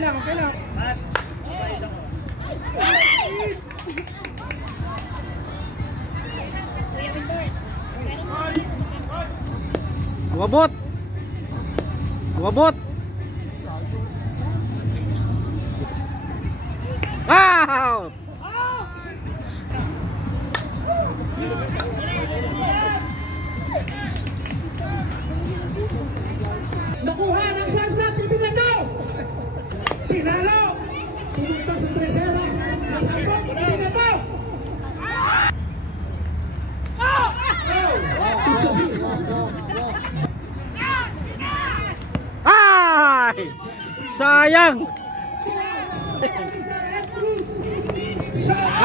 lang, okay lang. Umabot! Umabot! Wow! Nakuha ng chance na Pipinato! Tinalo! Pumunta sa tresera. Nasabot Pipinato! Ay! Sayang!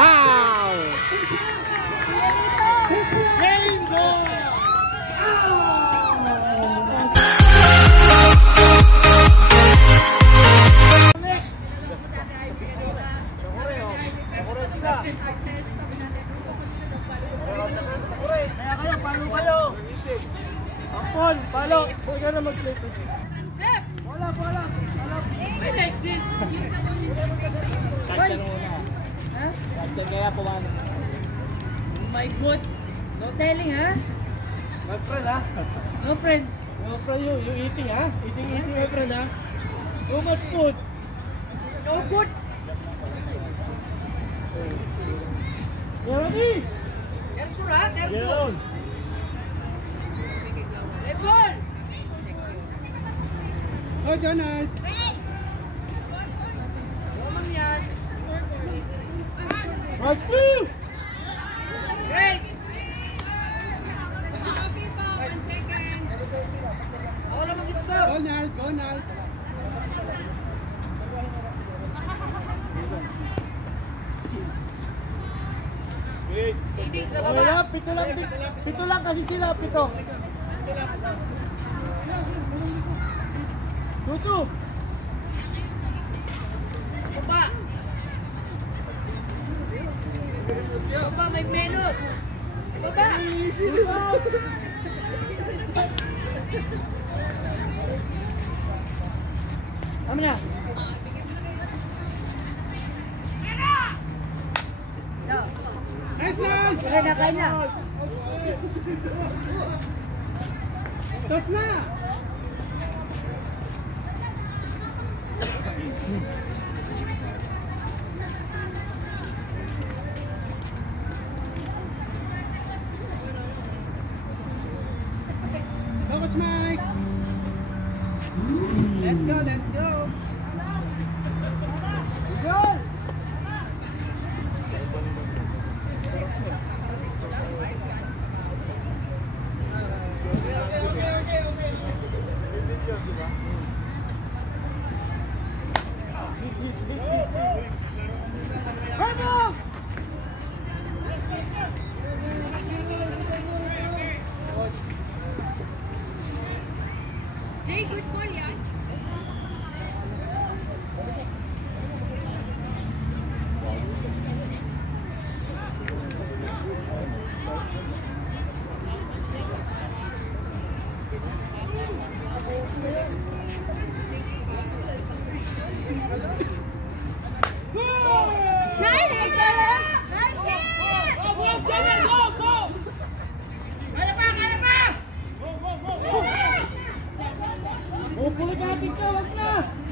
Wow! Game ball! Ampon, palo. Huwag ka na mag-play. Wala. I like this. Kaya po ano? My God. No telling, ha? My friend, ha? No friend. No friend, you eating, ha? Eating, my friend, ha? Too much food. No good. Ready? Careful, ha? Get Careful. on. Careful. Oh, Jonathan. Naman yan. Watch two. Great. Ako lang mag-score. Donald. Hindi sa Wala, baba. pito lang kasi sila, pito. Tuso. Baba. Baba, may melon. Baba. Ano na? Nice lang. Kain na. Tos na. Go, Coach Mike. Let's go. Good. Jay, good ball yan.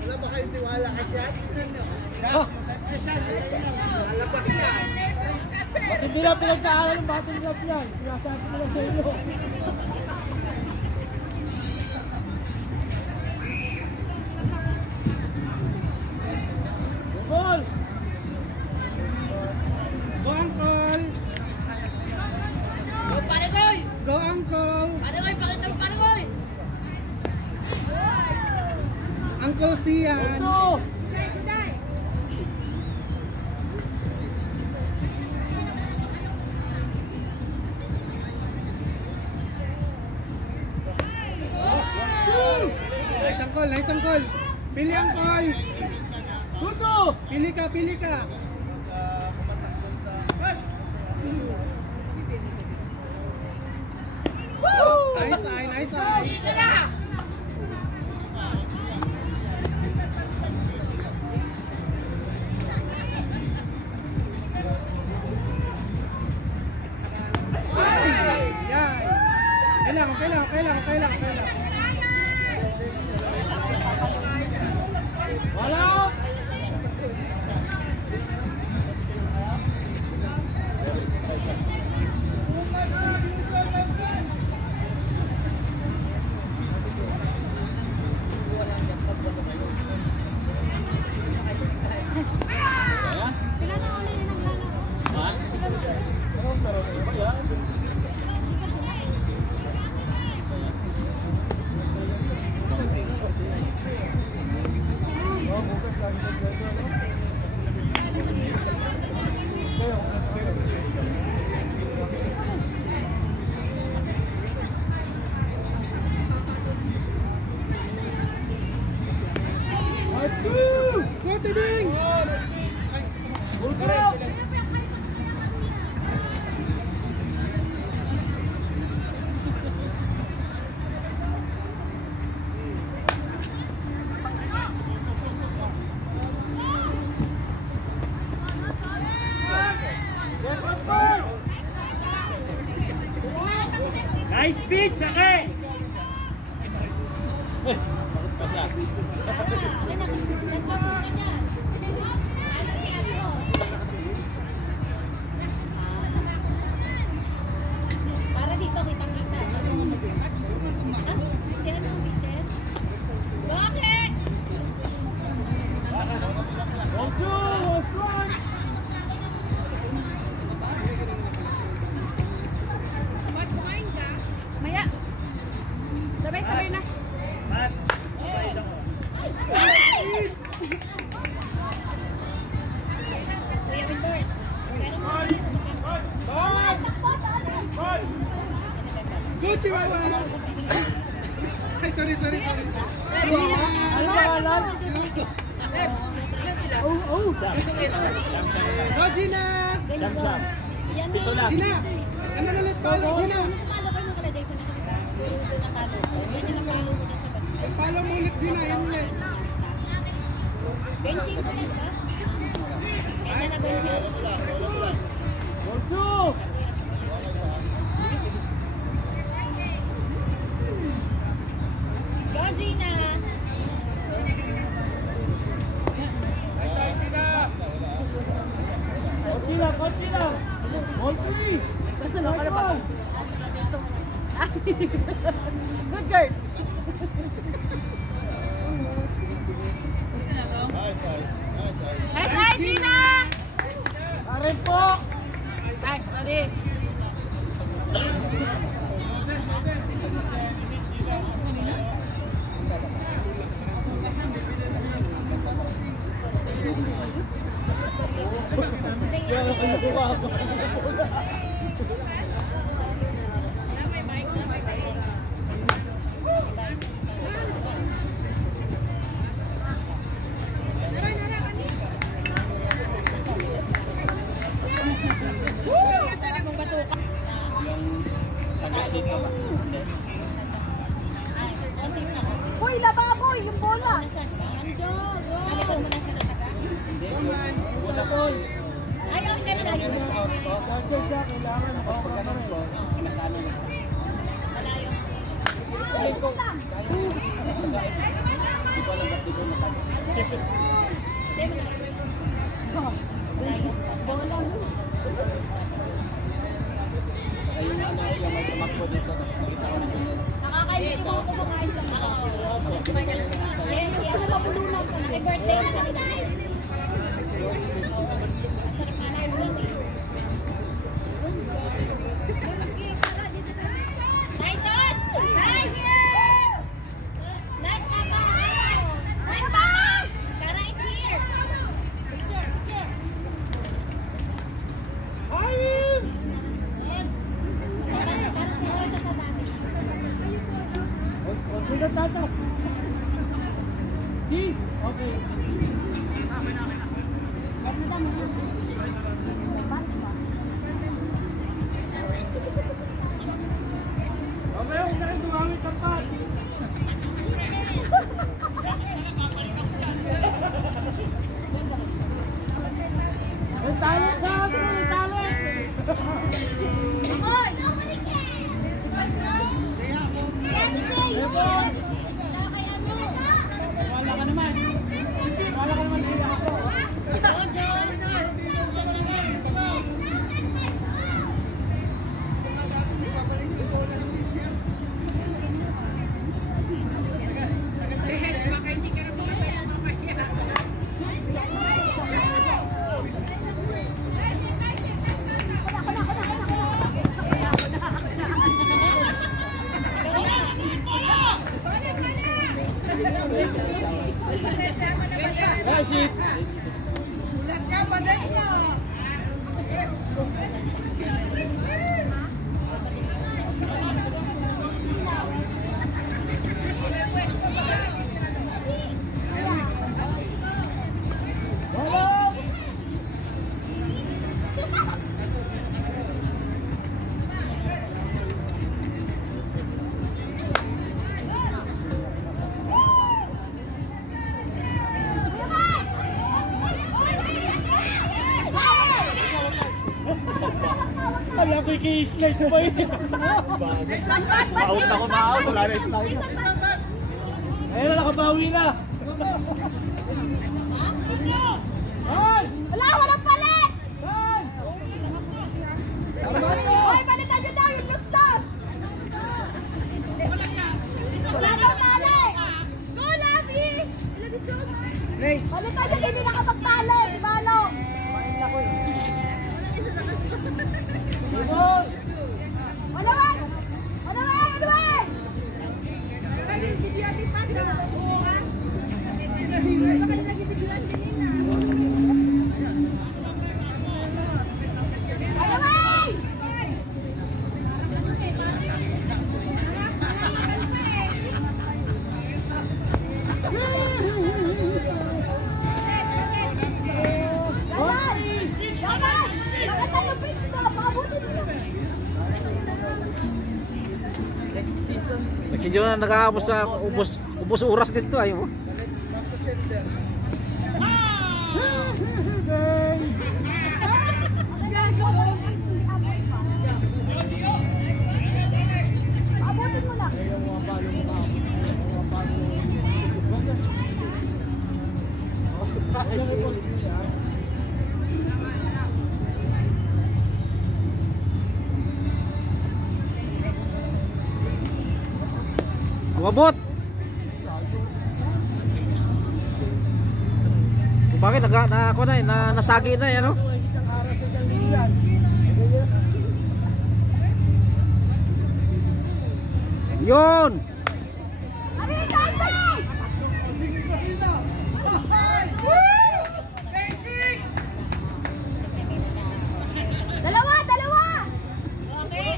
Wala ba kayong tiwala kay Shad? Lalabas na. Bakit hindi na pinagkaaral ng battle love yan? Sinasabi ko lang sa inyo. Ball! Go, Uncle! Go, Panagoy! Go, Uncle! Panagoy, pakita mo, Panagoy! Uncle Sian! Go! Nice Uncle! Pili Uncle! Tuto! Pili ka! Nice eye! Dito na! Wala! Nice pitch, Ake! Para dito kitang-kita. Sila ng business? Bakit? Maya. Sabay-sabay na. Kuya Windor. Go, Chihuahua! Ay, sorry. Ano ba alam? Oh! Go, Gina! Jump, jump. Pito lang. Gina! Ano ulit palo, Gina? Palo kayo nakalagay sa nakita. Doon ang palo. Yan yung palo mo na sa Palo mo ulit, Gina. Yan ulit. benching ko lang ba? Ganyan na ganyan. Borjo! Go, Gina! Konti lang! Konti! Basta lang, ano ba? Good girl! Nice eye, Gina! Arin po! Ay, sorry. Uy, lababoy! Yung bola! Nalitan mo na sila taga? Ayaw, hindi na lang. Kasi siya, kailangan makakita rin. Malayo. Nakakainis ako kumakain sa mga. Yes, yes. Happy birthday na lang. Masarap na lang yun eh. Nice on! Nice! Nice, Papa! Nice, Papa! Tara is here! Picture! Ayun! Para sa iyo sa dami. Konti lang tato. Si? Okay. Mamaya huwag na kayo gumamit ng pad. May talent ka! May talent! Oy! Yes, sir! Shit. Ulat ka, baday mo. Wala ko i-slice pa yun. Out ako na out. Wala na yung slide. Ayun na, nakabawi na. Ay! Walang palit! Ay! Hoy, balikan nyo daw yung lustos! Wala daw tali! Go, Lavi! Balikan nyo, hindi nakapagtali, si Balo! Ito! Manawag! Manawag! Manawag! Manawag! Laban! Laban! Bakit tayo pitch mo? Pakabutin mo! Nagsidyo na nag-aabos sa ubos oras dito ay mo. Pakabutin mo lang! Umabot. Bakit nasagi na yan, no? Yun. Dalawa! Dalawa!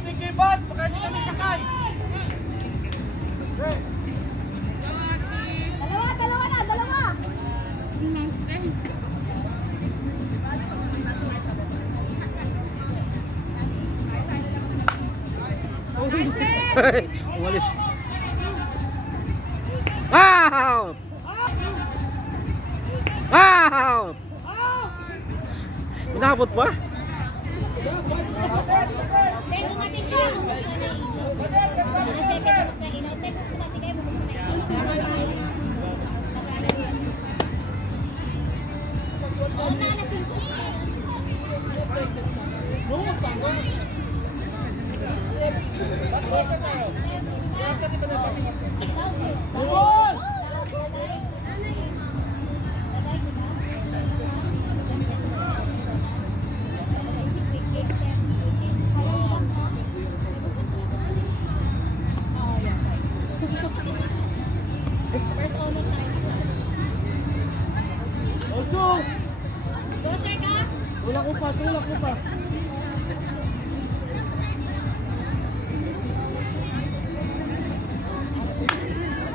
Tikibat! Baka hindi kami sakay! Dalawa! Dalawa na! Dalawa! Umalis. Out! Out! Inabot pa? Then, dumating siya. Also! Tulak ko pa, tulak ko pa.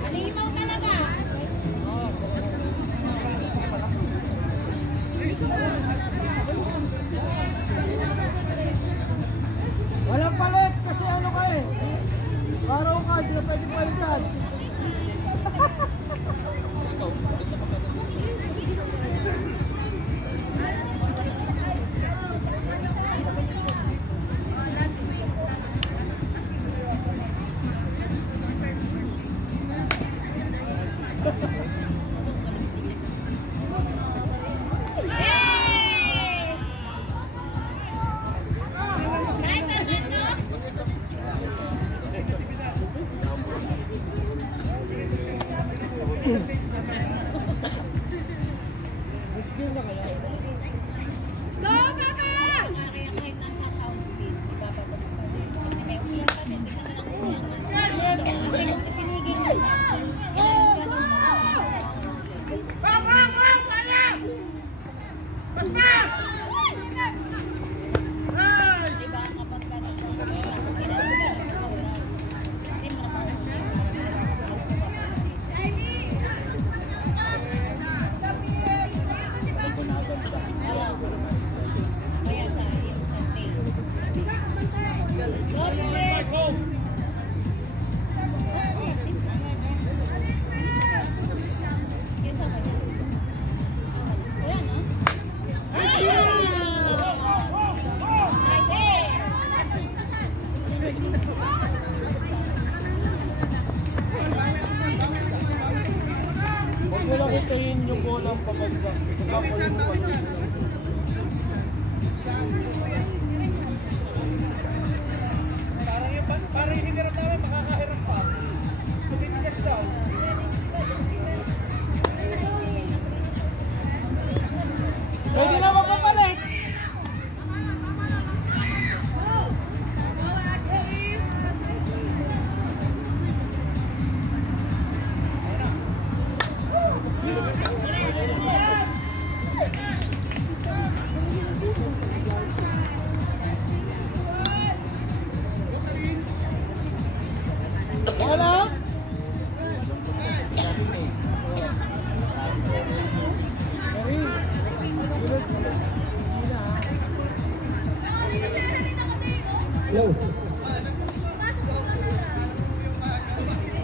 Alimaw talaga. Walang palit kasi ano ka eh. Araw ka, hindi na pwede palitan. Hintayin yung bola ang pabagsak. Parang yung hinirap namin, makakahirap pa. Tumitigas daw. Pwede na magpapalit. Wala? Hello.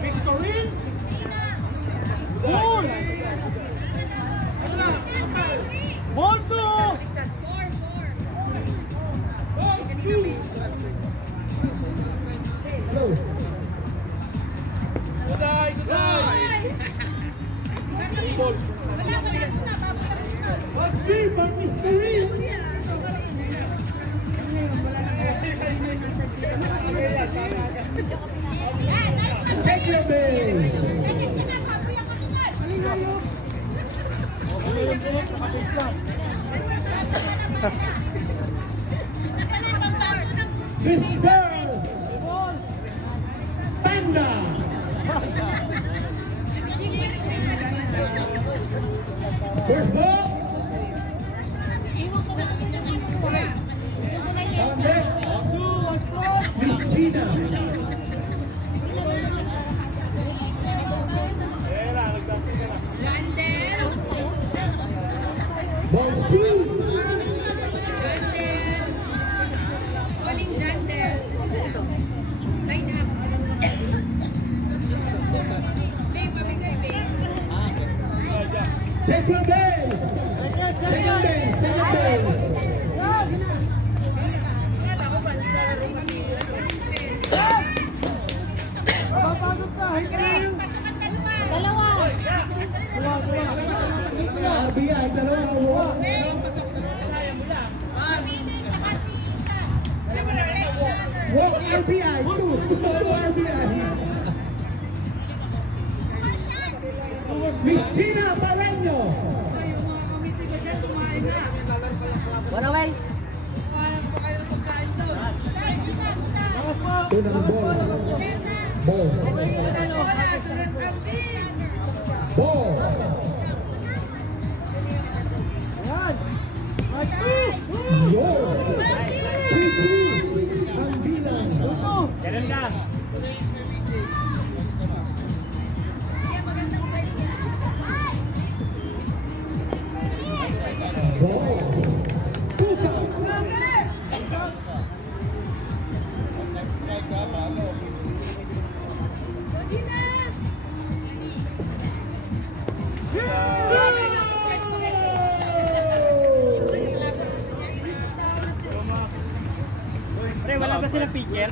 Miss Corinne? Ball! Ball to! Hello. Good eye, good eye! Let's see, but Miss Corinne! Take your base! Mr. Panda! First ball! Miss Gina! Ball speed! Take your base! Second base! Second base! Dalawa. RBI, dalawa. Walk RBI, two RBI. Miss Gina Pareño. One away. Unang ball. Ball. Ball. Yo. 2-2 ang bilang. Ganun lang. Ball. Pre, wala ba silang pitcher?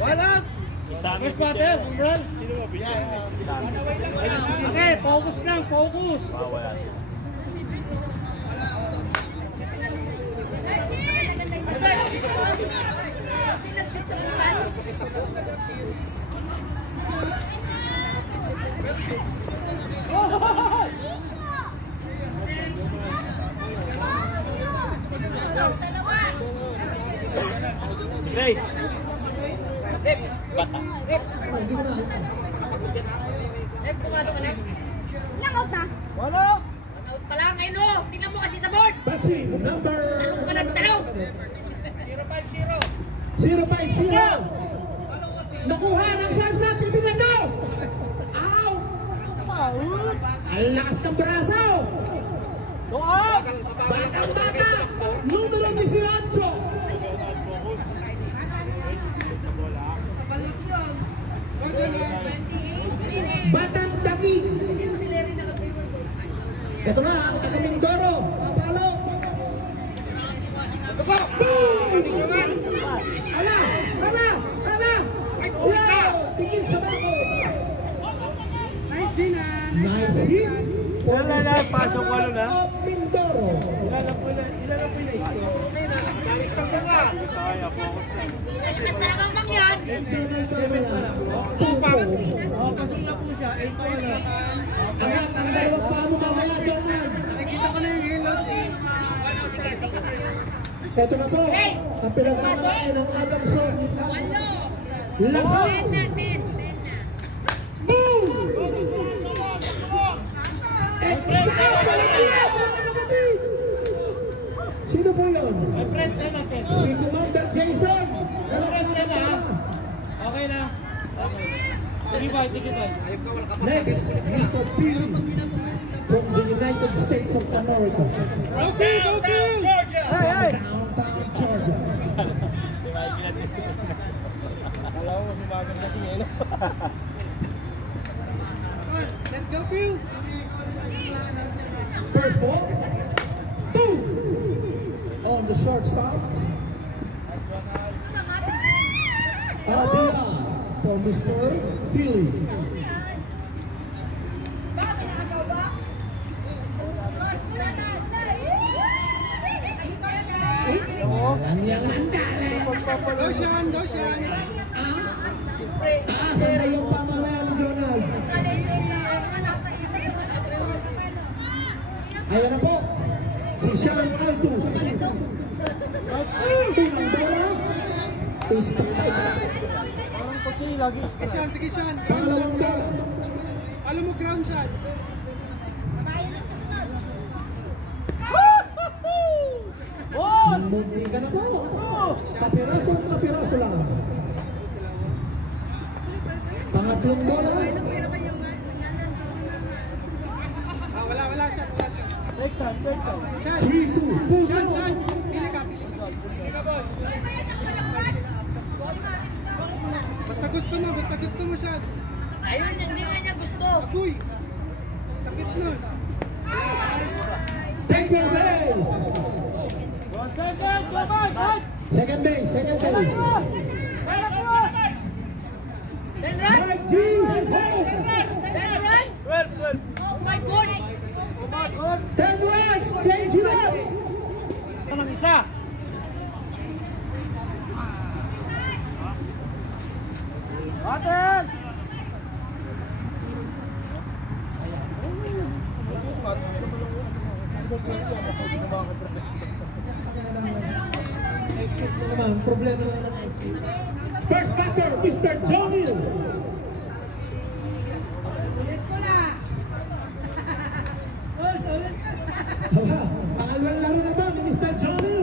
Wala. First batter, Umbral. Sino ba pitcher? Okay, focus lang, focus. Wala. Grace. Bata. Pumalo ka na. Knockout na. Wala. Out pa lang, ayun o. Tingnan mo kasi sa board. Batting number Talong ka lang, talong. 0-5-0. Nakuha ng shortstop, bibigyan daw. Ow! Ang lakas ng braso. Batang-bata, numero 18. Batang Daging. Ito na, ang taga-Mindoro. Papalo. Ala! Ala! Ala! Yo! Tingin sa bako. Ilan na, pasok ko na. Mindoro. Ilan na po na-score? Talagang mangyan. Regional Camera. 2-4. Oh, pasok na po siya. 8 po na. Ayan, ang dalawang paano mamaya, Jonathan. Nakikita ko na yung halos eh. Ito na po, ang pinagmamalaki ng Adamson. Lasal. Boom! Sino po yun? My friend, na natin. Si Commander Jason. Okay na. Okay. Sige ba, sige ba. Next, Mr. Pili from the United States of America. Okay, okay. Hey, hey. Downtown Georgia. Alam mo, sumagan kasi yun. Let's go, Phil! First ball. 2. On the shortstop. RBI for Mr. Pili. Go, Sean! Go, Sean! Saan na yung pamamaya ni Jonal? Ayan na po. Si Sean Altus. Unang bola. Strike. Parang pati lagi. Sige, Sean! Sige, Sean! Ground Pangalawang shot! bola. Alam mo, ground shot! Munti ka na po. Kapiraso lang. Pangatlong bola. Wala shot! Wala shot! Take time, take time. Sean! 3-2. Sean! Sean! Pili ka! Pili ka, boy! Basta gusto mo, Sean! Ayun, hindi nga niya gusto. Agoy! Sakit nun! Take your base. 1 second, go back. Second base. Then run! Mike G. Then run! 12. Oh my God! 10 runs. Change it up. Ito ng isa. Aten! Exit na naman. Problema na ng exit. First batter, Mr. Johnny. Pangalawang laro na ba ni Mr. Johnny?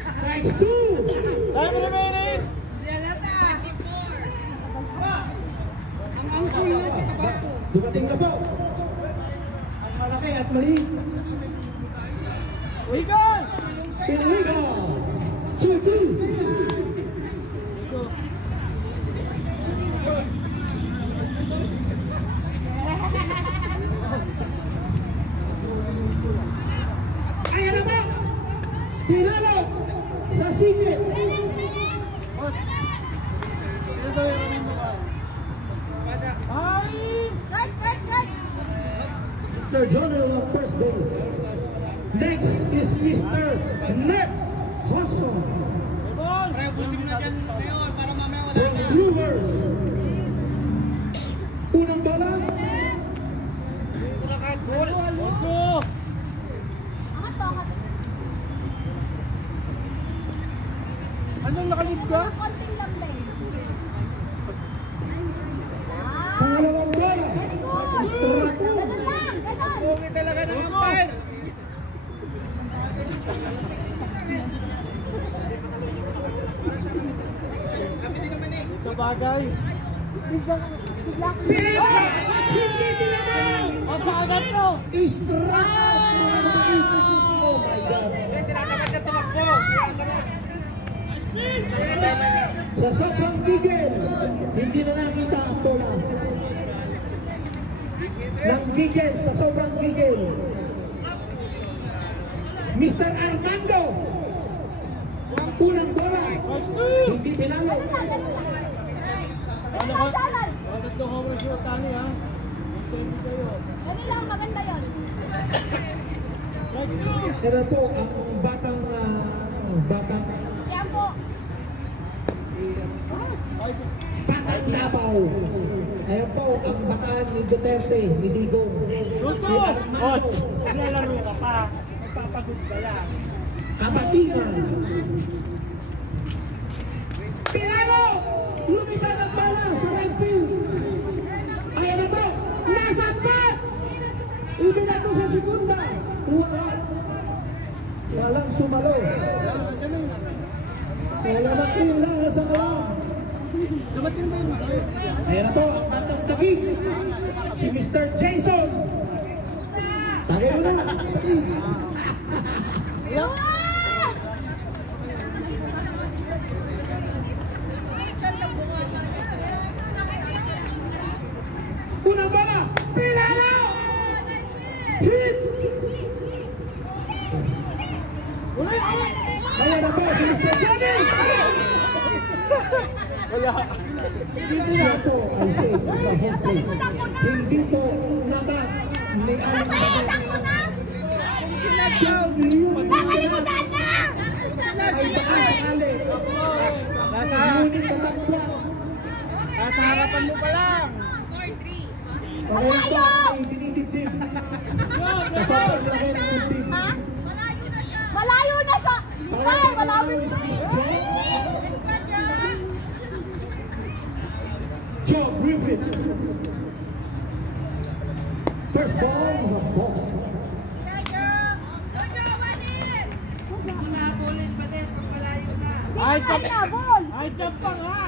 Strikes 2. Time remaining. Ang angkol na kabato! Dumating na po. Ang malaki at maliit. Wigan! Piliga. 2-2. Ayan na ba? Pinalo sa sigit. Ay! Right! Mr. Johnny on first base. Next is Mr. Ned Hosson Ball! from Brewers. Unang bola. Go! Anong nakalib ka? Konting lang din. Pangalawang bola. Strike 2. Ganun lang, ganun. Okay talaga ng umpire! Ito bagay. Bigla ka. Piliga. Hindi tinanong. Ang kaagad to! Strike. Oh my God. Tinatapat na tumakbo! Sa sobrang gigil, hindi na nakita ang bola. Nang gigil, sa sobrang gigil. Mr. Armando. Unang bola. Hindi pinalo. Ano ka? Bakit ko cover si Otani ha? depende sa'yo. Ano lang, maganda yun. Let's go! Ito po ang batang Yan po. Batang Davao. Ayan po ang bataan ni Duterte, ni Digong. Luto! Si Armando Maglalaro ka pa. Magpapagod ka lang. Kapatingan. Pinalo! Lumipad ang bala sa right field. Ayan na po! Nasaan ba? Ibinato sa segunda. Walang sumalo. Wala maklin lang sa kalam. Ayan na po ang batang Taguig. Si Mr. Jason. Tagay mo na. Taguig. Unang bala. Pinalo! Hit! Ayan na po si Mr. Johnny. Siya po ay safe sa home plate. Hindi po nata ni Alan Nakalimutan ko na! Johnny yung Nakalimutan na! ay taas ang alit. Ngunit tatakbuhan. Nasa harapan mo pa lang. Kaya po ay dinidibdib. Kasama na kayo ng dibdib. Ha? Malayo na siya! Ay, malapit na! Joe Griffith. First ball is a ball. Nabulin pa din kung malayo na. Ay, Ay, nabol! Ay, jump pa nga!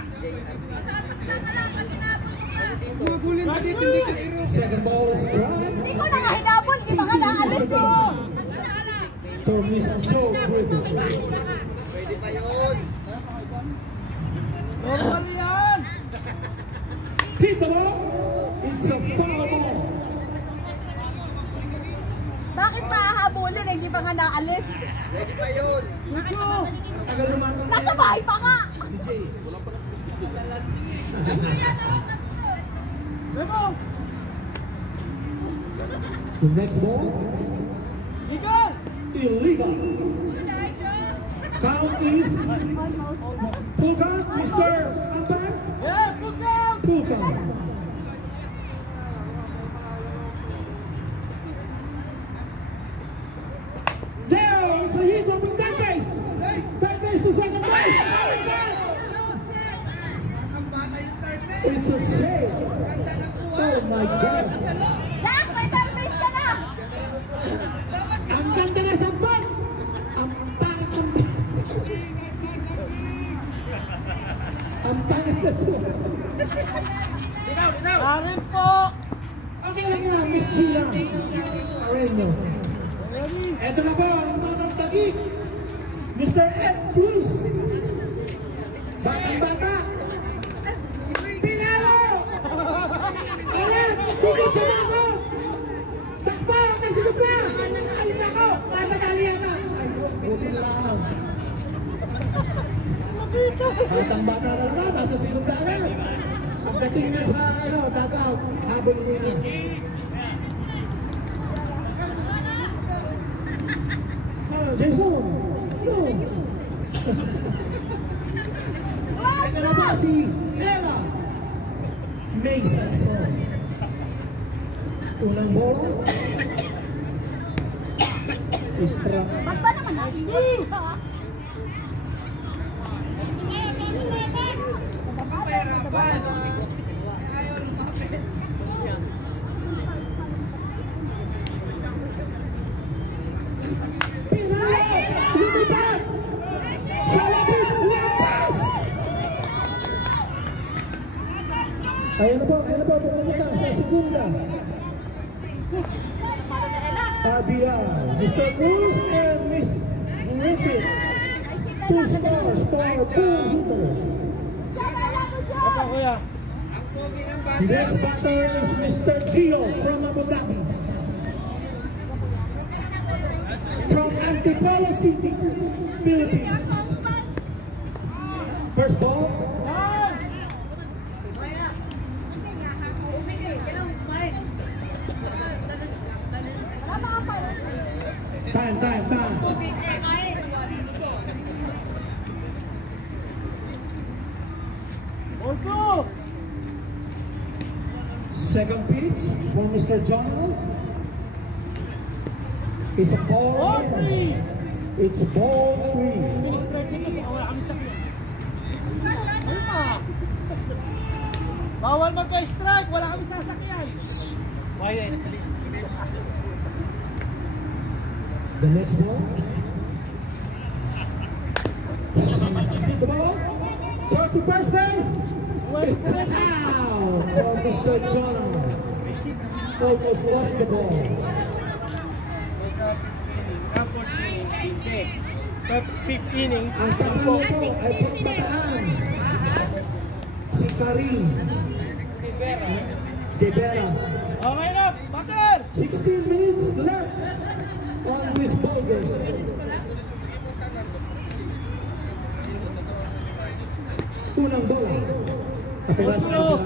Nabulin pa din, hindi ka irot. Second ball is strike Hindi ko na nga hinabol, di ba nga naalis ko? to Miss Joe Griffith. Pwede pa yun. Normal yan! Hit the ball. It's a foul ball. Bakit pahahabulin, hindi ba nga naalis? Pwede pa yun. Luto! Tagal naman ng Nasa bahay pa nga! DJ. Demo! The next ball, Ikaw! illegal. Count is pull count, Mr. Umpire. Yeah, push down! Pull count. Down, it's a hit from third base. Third base to second base. It's a save. Oh my God. Jack, may third base ka na! Ang ganda na sa bag. Ang pangit ng... Ang pangit na sa bag. Karin po! Okay lang yan, Miss Gina. Areno. Ready? Ito na po ang batang Taguig. Mr. Ed Cruz. Batang bata. Pinalo! Alam! Higit sa bako! Takbo! Nasilog na! Ay, nako! Nakadali yata! Ay, buti lang. Batang bata talaga, nasa silog na agad. Pagdating na sa, tataw, habulin niya. Jason! No! Ito na ba si Ella May Sanson. Unang bola. Istra. Ba't ba naman naiwas ka? Lumipad! Sa lapit! Lampas! Ayan na po, pumunta sa segunda. RBI, Mr. Cruz and Miss Griffith. Two scores for two hitters. Apa kuya? Next batter is Mr. Gio from Abu Dhabi. From Antipolo City, Philippines. First ball. Time. Orko! Second pitch for Mr. John. It's a ball. Ball 3! It's ball 3. Finish strike dito, baka wala kami sakyan. Ayun na. Bawal magka-strike, wala kami sasakyan. Quiet, please. The next ball. Hit the ball. Turn to first base. It's an out for Mr. John. Almost lost the ball. Fifth inning. Ang pangalan ko ay pagpataan. Si Karim De Vera. Okay na, batter! 16 minutes left on this ball game. Unang bola. Kapiraso.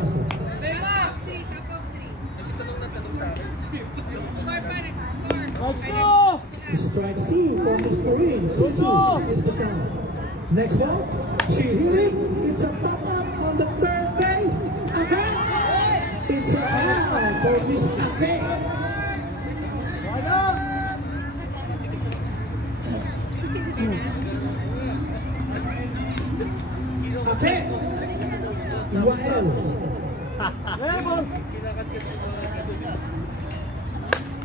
Strikes 2 for Miss Marine. 2-2 is the count. Next ball. She hit it. It's a pop-up on the third base. Okay. It's a out for Miss Ake. Ake. Wael.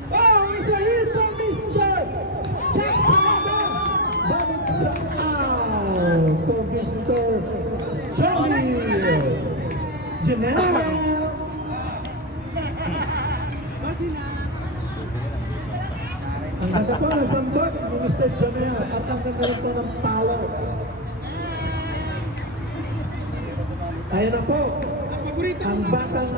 Oh, it's a hit from Mr. Jackson. But it's a out for Mr. Johnny. Janelle. Ang ganda po ng sambot ni Mr. Janelle at ang ganda rin po ng power. Ayan na po ang batang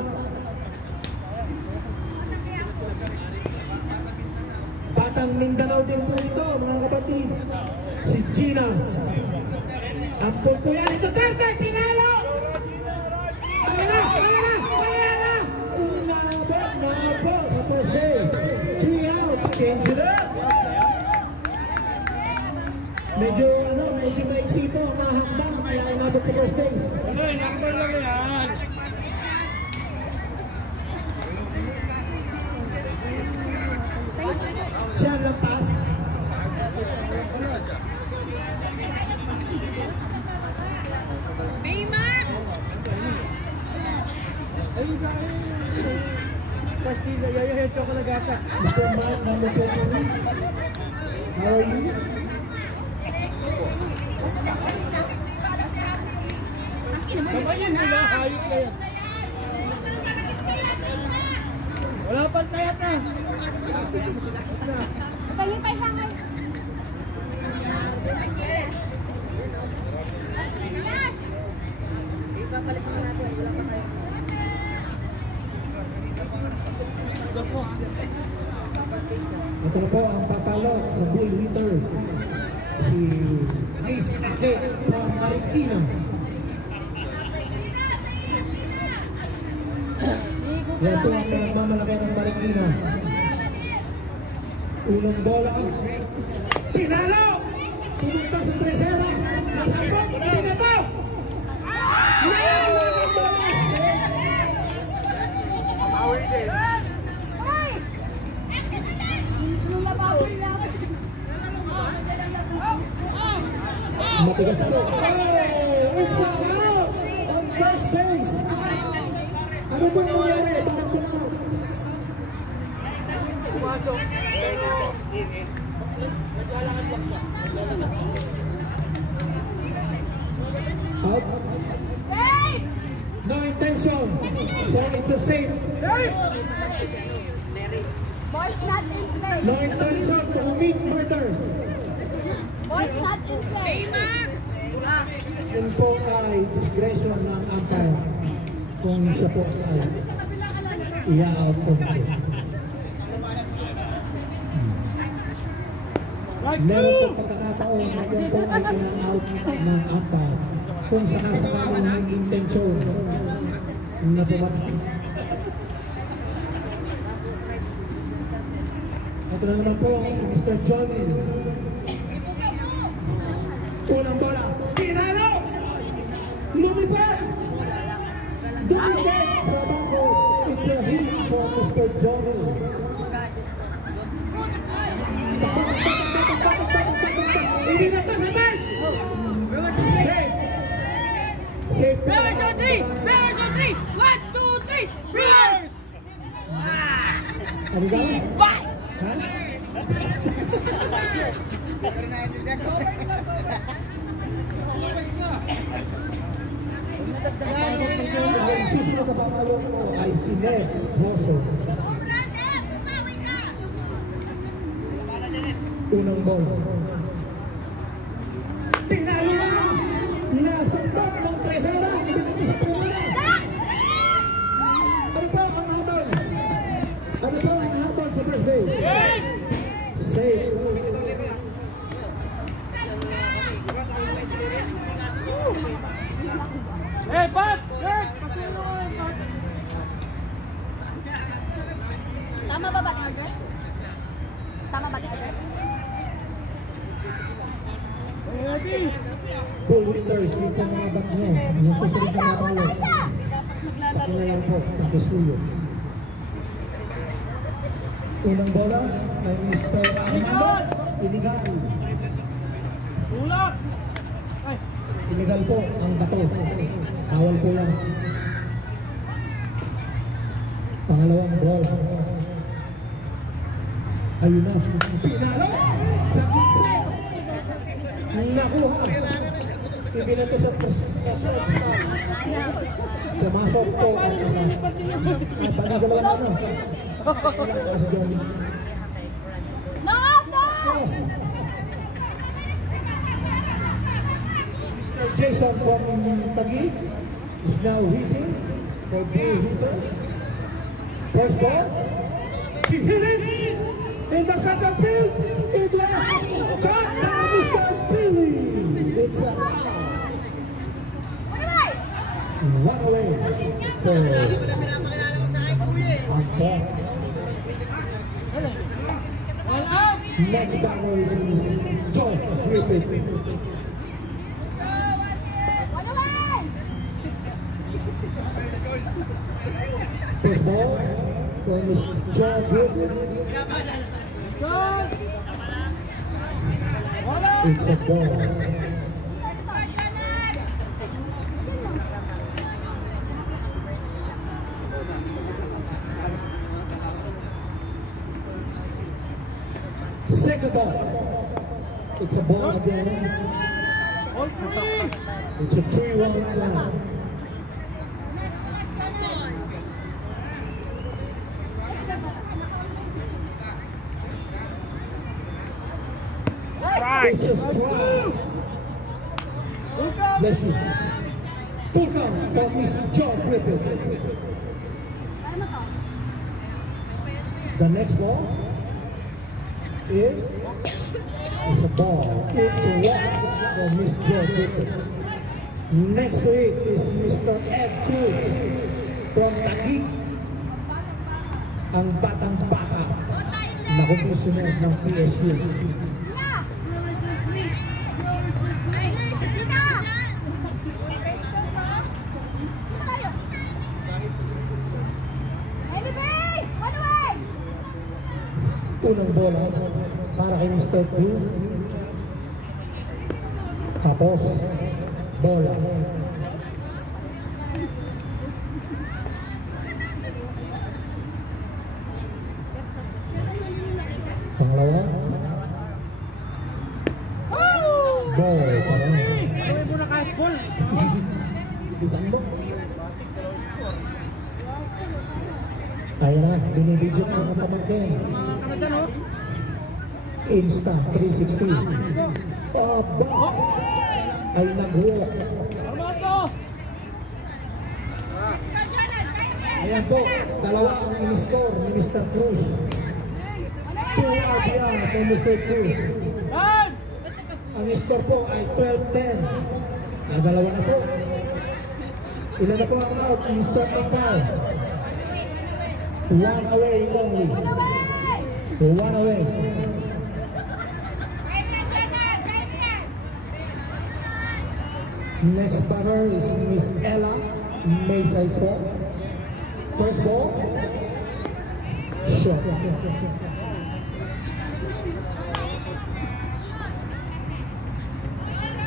Mindanao din po ito, mga kapatid. Si Gina. Ang po yan. Ito Duterte, pinalo! Inabot sa first base. 3 outs, change it up. Medyo maiksi po ang mahambang, kaya inabot sa first base. Number lang yan. Siya ang pass. Baymax! Ayun sa akin. Pastilla, yayahead ko na gata. Mr. Mark, number 23. How are you? Kamayin mo na, hayop na yan. Wala pang tayat na. Kapayin pa ihangay. Ito na po ang papalo sa Bull Hitters. Si Miss Ake from Marikina. Yan po ang pinagmamalaki ng Marikina. Unang bola. Pinalo! Pumunta sa tresera. Nasabot! Pinato! Nalala ng bola! Matigas po. It's a out on first base. Ano bang nangyari? Bakit po na? Pumasok. Out. No intention. So it's a safe. Ball's not in play. No intention to commit murder. Ball's not in play. Baymax! Yun po ay discretion ng umpire kung siya po ay i-out po. Meron po pagkakataon na yun po ay ina-out ng umpire kung sakasakaling may intensyon na pumatay. At Ito na naman po si Mr. Johnny. Unang bola. Tinalo! Lumipad! Dumikit sa bangko. It's a hit for Mr. Johnny. Ibinat na sa man! Save! Save! Brewers on three! Brewers on three! 1, 2, 3! Brewers! Ano ba? Bye! Ha? Ang susunod na pamalo ko ay si Ned Rosso. Unang bola. Tinalo na! Nasambot ng Tresera! Ibigay sa primera! Ano ba ang hatol? Ano ba ang hatol sa first base? Save! Eh, Pat! Kurt! Pasino ka rin, Pat! Tama ba order? Tama ba order? Ready? Bull hitters, yung mga bat nyo. Yung susunod na pamalo. Pakina lang po, pakisuyo. Unang bola ay Mr. Armando. Illegal. Tulak! Ay! Illegal po ang bato. Bawal po yan. Pangalawang bola. Ayun na. Pinalo! Sa kitse! Nakuha! Ibinato sa shortstop. Pumasok po ang isa. At panagalawa na. Sila kasi dyan. No! Yes. Mr. Jason from Taguig is now hitting for Bull hitters. First ball. He hit it in the center field. It was caught by Mr. Billy. It's a one away for Angkor. All out! Next batter is John Griffith. First ball from John Griffith. John! All out! It's a ball. Second ball. It's a ball again. All three! It's a 3-1 count. It's a strike. Bless you. Full count for Mr. John Griffith. The next ball is a ball. It's a walk for Miss John Griffith. Next to it is Mr. Ed Cruz from Taguig. Ang batang bata na komisyoner ng PSU. Unang bola para kay Mr. Cruz. Tapos, bola. Pangalawa. Ball. Gawin mo na kahit ball! Isang ball. Ayan na, binibidyo ko ng pamangkin. Ano dyan, oh? Insta 360. Aba! Ay nag-walk. Armando! Ayan po, dalawa ang in-score ni Mr. Cruz. 2 RBI kay Mr. Cruz. Time! Ang score po ay 12-10. Dalawa na po. Ilan na po ang out? In-start na foul. 1 away only. One away. Next batter is Miss Ella Mesa Swap. First ball. Shot.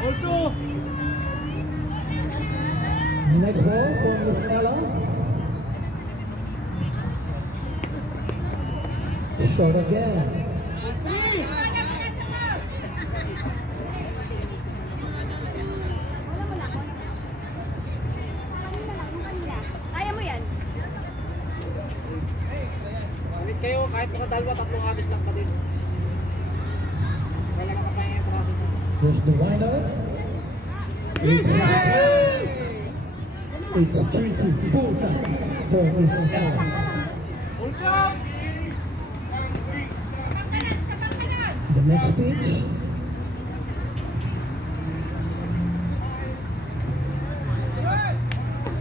Also. Next ball for Miss Ella. Shot again. Kaya mo yan. Ulit kayo, kahit makadalwa, tatlong habis lang pa din. Kailangan pa yung process. Here's the windup. It's 3-2 full count for Miss Ella. The next pitch.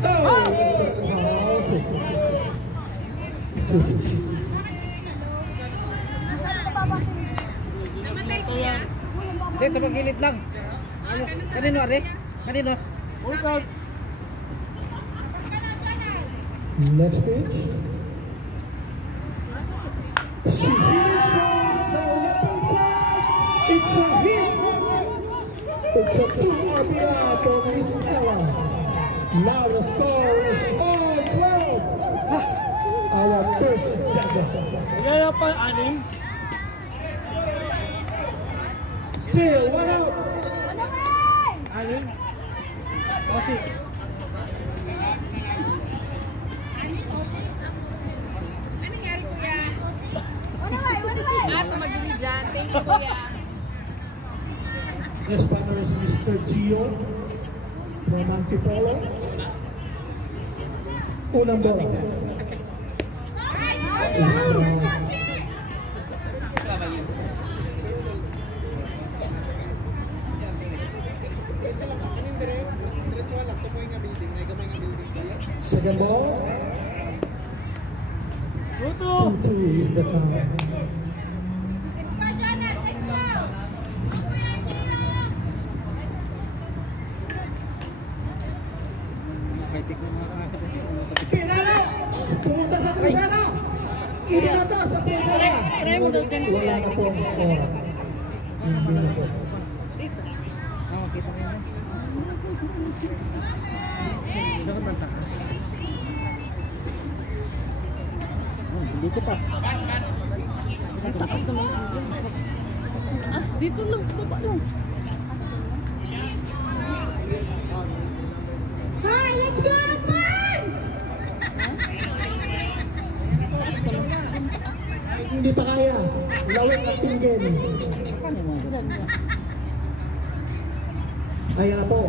Oh, tricky. Dito, magilid lang. Ano? Kanino, Ari? Kanino? Next pitch. She hit it from the left side. It's a hit. It's a 2 RBI for Miss Ella. Now the score is 4-12. Our first dagger. Yan pa, 6. Still 1 out. Ano ba? 6. O 6. Tumagili dyan. Thank you, kuya. Next batter is Mr. Gio from Antipolo. Unang bola. Is second ball. 2-2 is the count. Pinalo! Pumunta sa trisana! Ibinata sa pinala! Wala na po ang score. Hindi na po. Saan ang takas? Dito pa. Ang taas naman. Taas, dito lang. Baba lang. Hi, let's go, Pan! Hindi pa kaya. Lawit at tinggin. Ayan na po.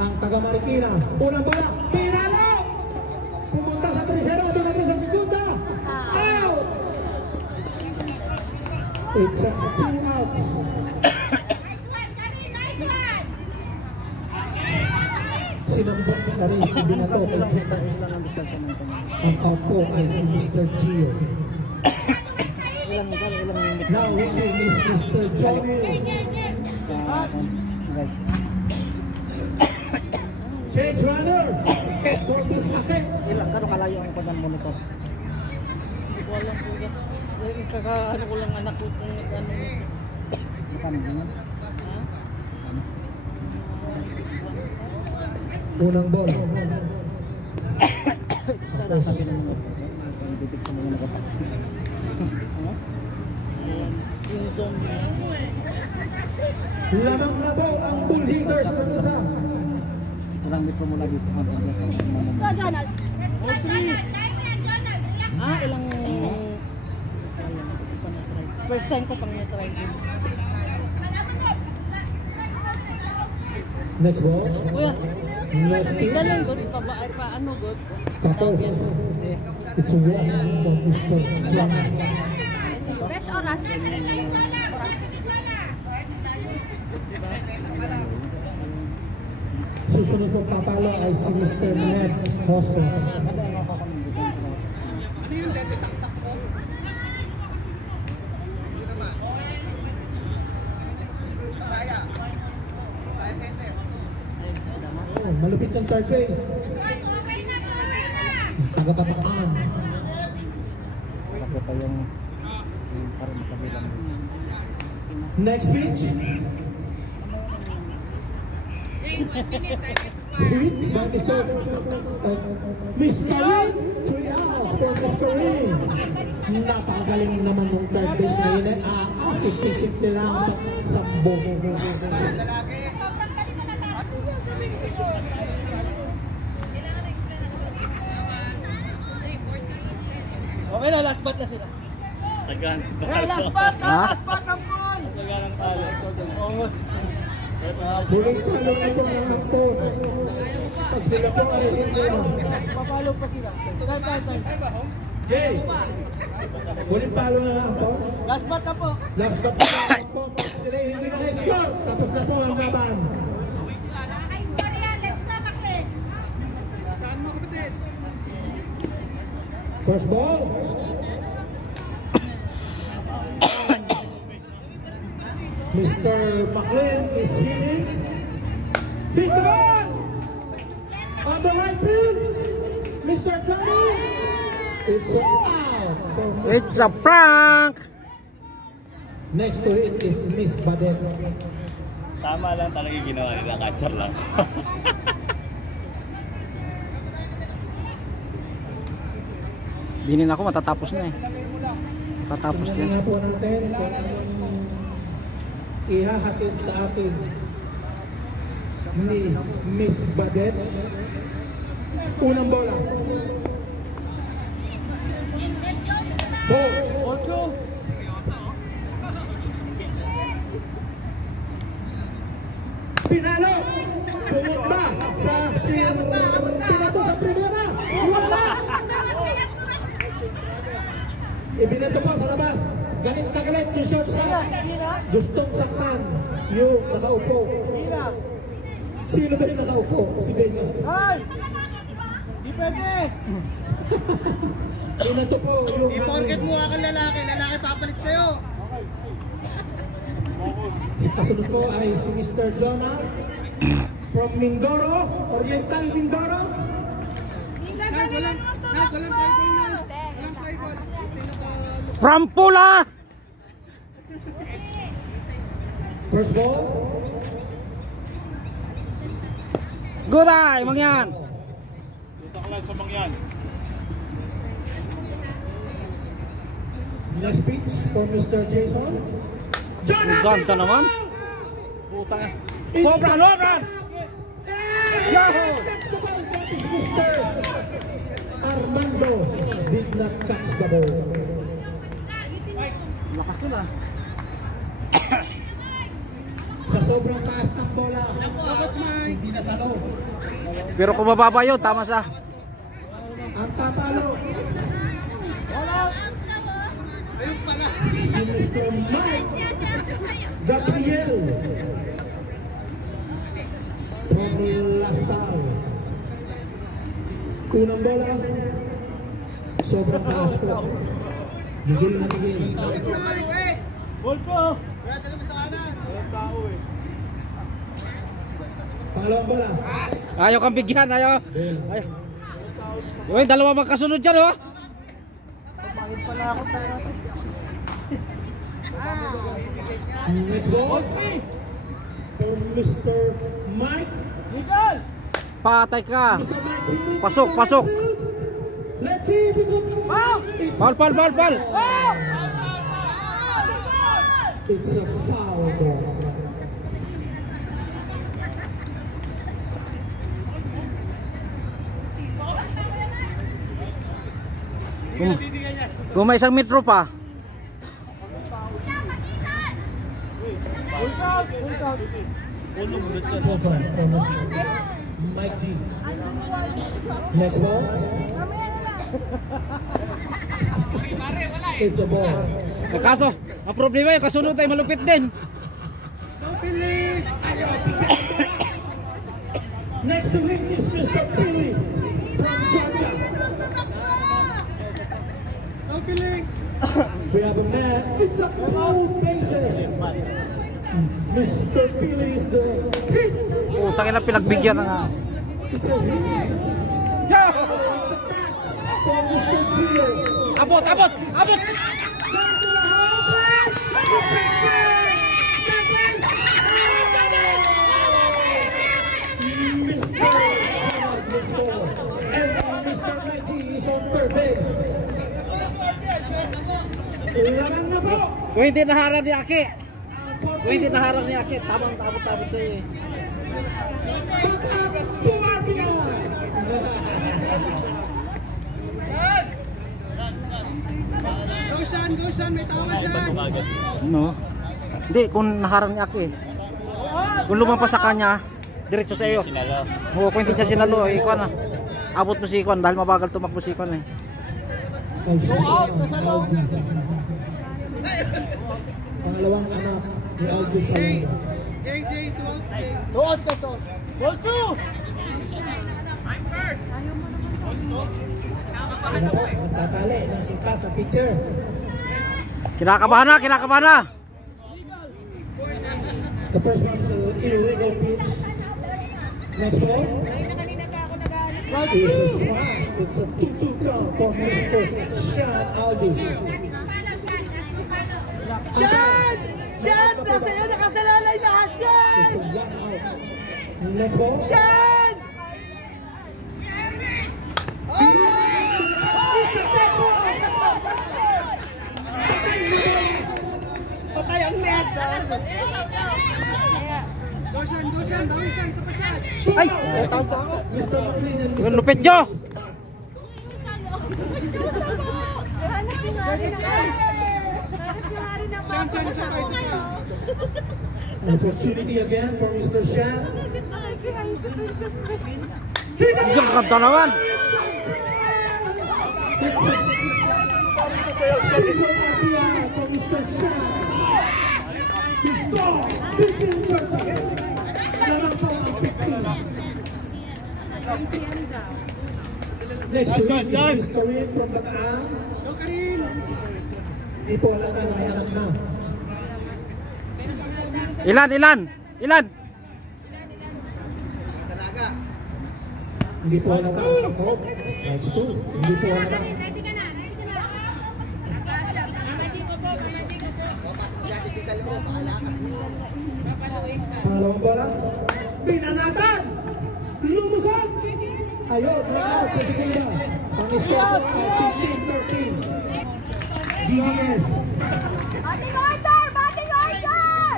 Ang taga Marikina. Unang bola. Pinalo! Pumunta sa trisera. Doon na sa segunda. Out! It's 2 outs. Sinambot ka rin. Binato kay Chester. Ang out po ay si Mr. Gio. Now hitting is Mr. Johnny. Guys. Change runner. Corpus Paket. Ilang kano kalayo ang padang monitor? Hindi ko alam po yan. Kaka-ano ko lang anak ko kung ano. Unang bola. Sabi naman mo. Bibig sa mga nakapagsi. Yung zone na. Lamang na po ang bull hitters ng isa. Ilang bit pa mula dito. Go, Jonald. Ilang... First time ko pang na-try din. Next ball. Kuya, Next pitch. galang good pa ba? Paano good? Tapos. It's a walk from Mr. Johnny. Fresh oras. Susunod pong papalo ay si Mr. Ned Jose. Malupit ng third base. Taga-Bataan. Kasi pa yung parang makabilang. Next pitch. Hit by Mr. Miss Karin. 3 outs for Miss Karin. Napakagaling naman ng third base na yun. Simple lang sambong. Okay na, last bat na sila. Sagan. Hey, last bat na! Ha? Last bat, Ampon! Sagan ang talo. Sulit pa lang ito ng hapon. Pag sila po ay hindi na. Papalo pa sila. Time. Jay! Ulit palo na lang po. Last bat na po. Last bat na lang po. Pag sila hindi na-score, tapos na po ang laban. Naka-score yan. Let's go, Maclean. First ball. Mr. Maclean is hitting. Hit the ball! On the right field, Mr. Johnny. It's a out. It's a prank! Next to it is Miss Badet. Tama lang talaga yung ginawa nila. Catcher lang. Binin ako, matatapos na eh. Matatapos Tingnan yan. nga po natin kung anong ihahatid sa atin ni Miss Badet. Unang bola. Ball. Ocho. Pinalo. Pumunta sa pinato sa primera. Wala. Ibinato po sa labas. Galit na galit yung shortstop. Gustong saktan yung nakaupo. Sino ba yung nakaupo? Si Benyos. Ay! Di pwede! Binato po yung... I-forget mo akong lalaki. Lalaki papalit sa'yo. Kasunod po ay si Mr. Jonah from Mindoro, Oriental Mindoro. From Pula! First ball. Good eye, mangyan! Dito ka lang sa mangyan. Next pitch for Mr. Jason. Jonah! Ganda naman! Putang eh. Sobra, sobra! Yahoo! That's the ball. That is Mr. Armando did not catch the ball. Lakas nila. Sa sobrang taas ng bola, hindi na sa loob. Pero kung mababa yun, tama sa. Ang papalo. Si Mr. Mike Gabriel from Lasal. Unang bola. Sobrang taas po. Gigil na gigil. Ball po! Pangalawang bola. Ayaw kang bigyan, ayaw. Ayaw. Uy, dalawa magkasunod dyan, oh. Next ball. For Mr. Mike. Miguel! Patay ka. Mr. Mike. Pasok, pasok. Let's see if it's Ball, ball, ball, ball. It's a foul ball. Kung may isang metro pa. Mike G. Next ball. It's a ball. Kaso, ang problema yung kasunod ay malupit din. Next to him is Mr. Billy from Georgia. We have a man. It's a 2 bases. Mr. Billy is the hit. Putang ina, pinagbigyan na nga. It's a hit. Yo! It's a catch from Mr. Gio. Abot, abot, abot! Mr. Reggie is on third base. Lamang na po. Kung hindi naharap ni Aki. Kung hindi naharap ni Aki, tamang tabot-tabot sa'yo eh. Go Sean, may tawa siya. No? Hindi, kung naharap ni Aki. Kung lumampas sa kanya, diretso sa iyo. Oo, kung hindi niya sinalo, ikaw na. Abot mo si Ikon dahil mabagal tumakbo si Ikon eh. Pangalawang anak ni Aldous Salonga. JJ, 2 outs ka to. Balls 2! Ano po, magtatali ng singka sa pitcher. Kinakabahan na, kinakabahan na. The first one is an illegal pitch. Next ball is a strike. It's a 2-2 count for Mr. Sean Aldous. Sean! Sean! Nasa iyo nakasalalay lahat, Sean! It's a one out. Next ball. Sean! It's a dead ball. Patay ang net! Go Sean, bawi Sean sa pachat! Ay! Mr. McLean and Mr. Lupit nyo! Sean, isa pa. An opportunity again for Mr. Sean. Diyan kakanta naman! It's a single RBI for Mr. Sean. He scored 15-30. Lamang po ang 15. Next to him is Miss Corinne from Bataan. Hindi po halata na may anak na. Ilan? Hindi po halata ang pag-hope. Strikes 2. Hindi po halata. Pangalawang bola. Binanatan! Lumusot! Ayun, na-out sa segunda. Pang-score po ay 15-13. DBS. Batting order! Batting order!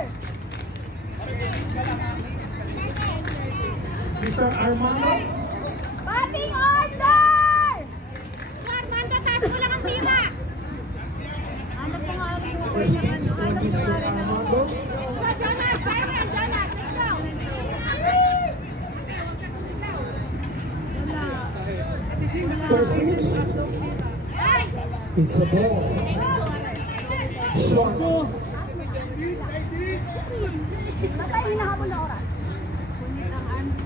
Mr. Armando. Batting order! Armando, taas mo lang ang tira. Ano po nga rin yung First pitch from Mr. Armando. Jonat, let's go. First pitch. It's a ball. Short. Wala tayo hinahabol na oras. Punit ang arms.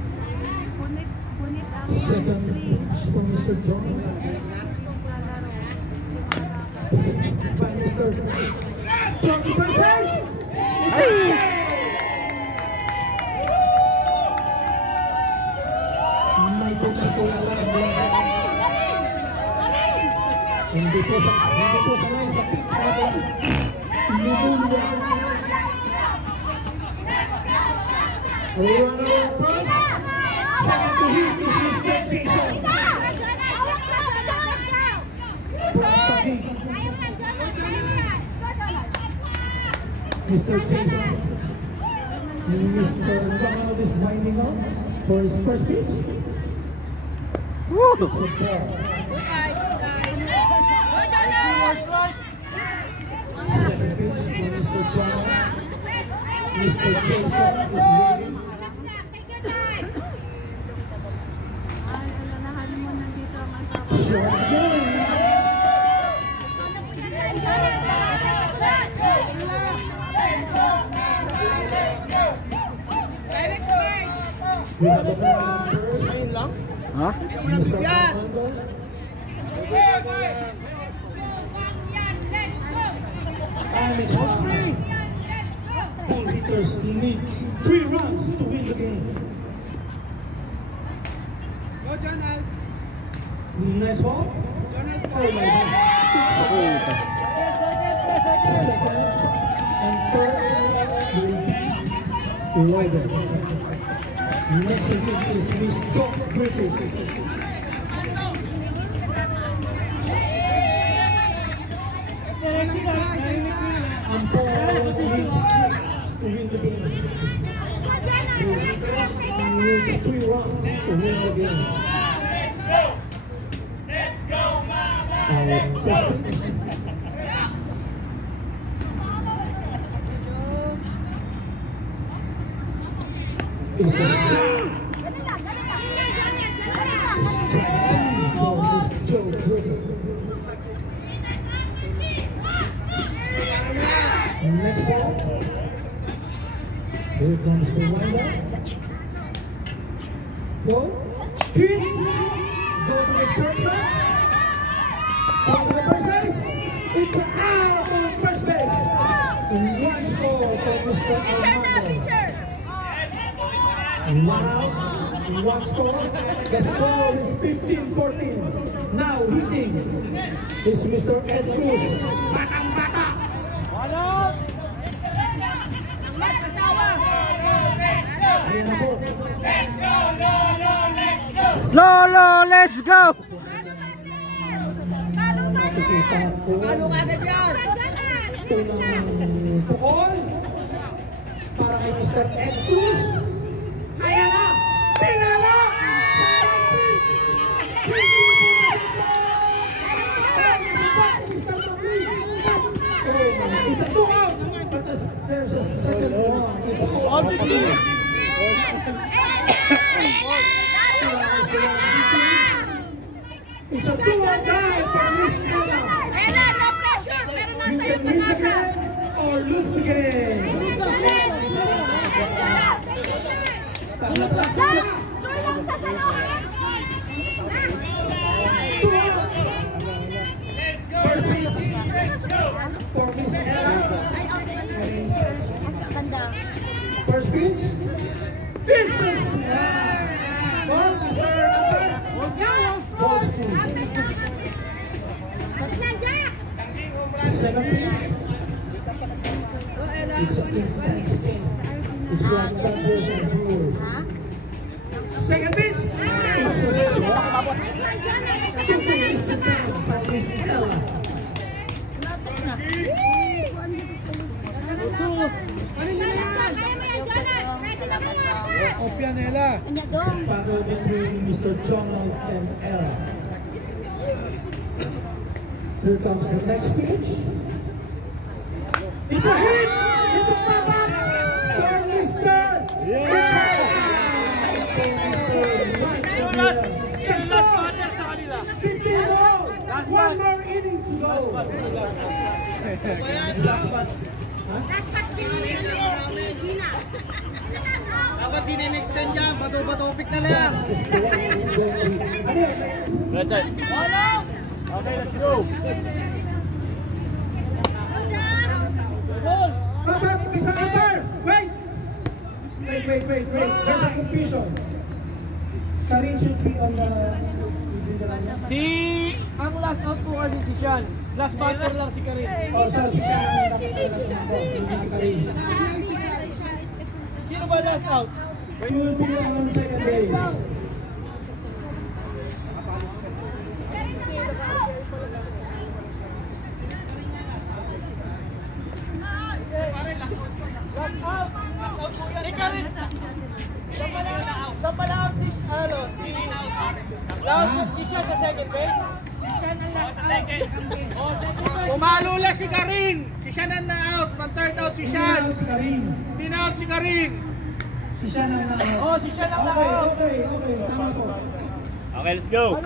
Punit ang... Second pitch from Mr. John. By Mr. John to first base. May bukas po yata ang bola. Hindi po sanay sa pick habang lumulwa. Runner approach. Second to him is Mr. Jason. Mr. Jason. Mr. Donald is winding up for his first pitch. Woo! It's a ball. Second pitch for Mr. John. Mr. Jason is waiting. Short again. We have a man first. Ha? Mr. Armando. And it's 1-3. Ball hitters need 3 runs to win the game. Next ball. Oh my God. Second and third will be Ryder. Next to him is Miss John Griffin. Umpire needs to win the game. He needs 3 rounds to win the game. It's a strike. Strike 2 for Miss Joe Griffin. Next ball. Here comes the windup. Go. Hit. Go to the short side. Jump to the first base. It's out on first base. One score for Mr. Armando. 1 out, 1 score. The score is 15-14. Now hitting is Mr. Ed Cruz. Batang bata. Lolo, let's go! Ano ka agad yan? Unang tukol para kay Mr. Ed Cruz. Ayan na! Pinala! It's a 2 out, but there's a second one. It's all begin. It's a 2-out drive for Miss Ella. No pressure, pero You nasa can win the game or lose the game. Tatlo pa. Sure lang sa salawan. 2 out. First pitch for Miss Ella. First pitch. It's a snap. Ball, Mr. Upper. Ball school. Second pitch. It's an intense game. It's like Thunders and Brewers. Second pitch. It's a strike. It's the time for Miss Ella. It's a battle between Mr. Jonald and Ella. Here comes the next pitch. It's a hit! It's a pop-up for Mr. Last batter sa kanila. One more inning to go. Last bat. Last pass si Gina. Dapat din in-extend dyan. Bato-bato pick na lang. Okay, let's go. Wait. There's a confusion. Karin should be on the... Ang last out po kasi si Sean. Last batter lang si Karin. So si Sean ang dapat talaga sumunod. Hindi si Karin. Sino ba last out? He will be on second base. Si Karin. Sa pala out si Sean sa second base. Si Sean ang last out. Pumalo lang si Karin. Si Sean ang na-out. Man-third out si Sean. Hindi na-out si Karin. Si Sean ang na-out. Oh, si Sean ang na-out. Okay. Tama po. Okay, let's go.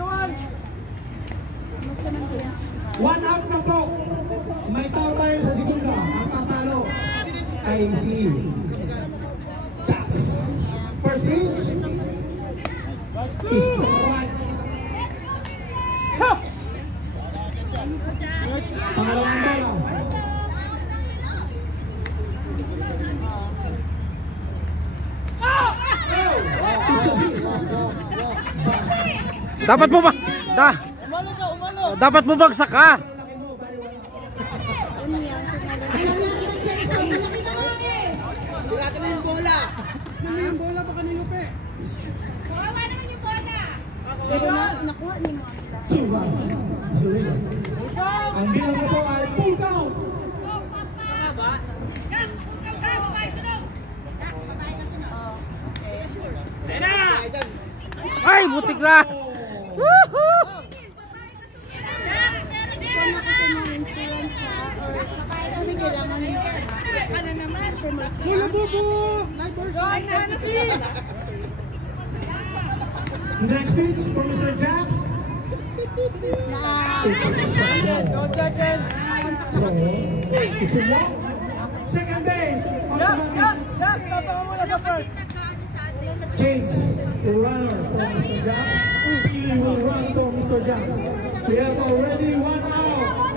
One out na po. May tao tayo sa segunda. Ang papalo ay si Chats. First pitch is the right. Pangalawang bola. It's a hit. Dapat dapat bumagsak ka. Tirate na yung bola. Yung bola pa kanino pe? Kawawa naman yung bola. Pero nakuha ni mo. 2-1. Ang bilang na po ay full count. Ay, butik na. Woohoo! Next speech from Mr. Jax. It's a walk. Second base. James, the runner for Mr. Jax. Billy will run for Mr. Jax. We have already 1 out.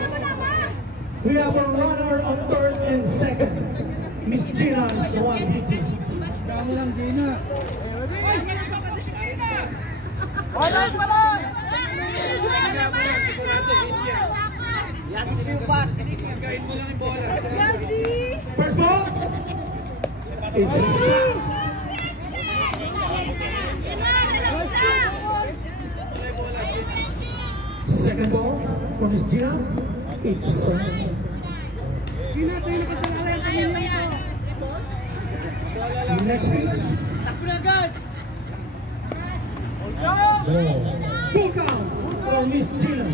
We have a runner on third and second. Miss Gina is the one hitting. Dami lang Gina. First ball. It's a strike. Second ball from Miss Gina. It's Gina, sa'yo nakasalala yung pamilya ko. next pitch. Ball. Full count for Miss Gina.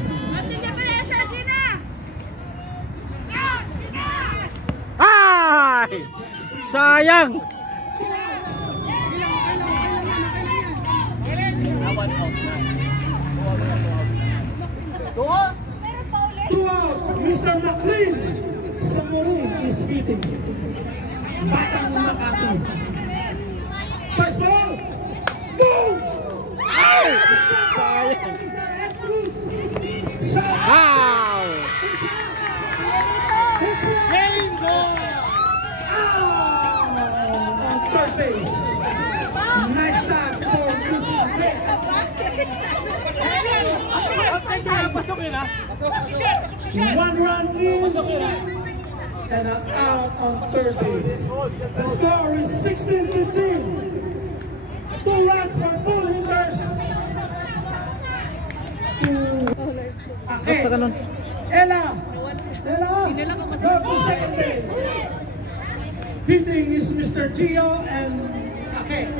Ay! Sayang! Two outs. Mr. McLean. Samurin is hitting. Batang Makati. First ball. Boom! Ay! Sayang! Mr. Ed Cruz. Shot. Wow! Game ball. On third base. Nice start for Mr. Ed. 1 run in and an out on third base. The score is 16-15. 2 runs for full hitters. Basta ganun. Ella, go to second base. Hitting is Mr. Gio and Ake.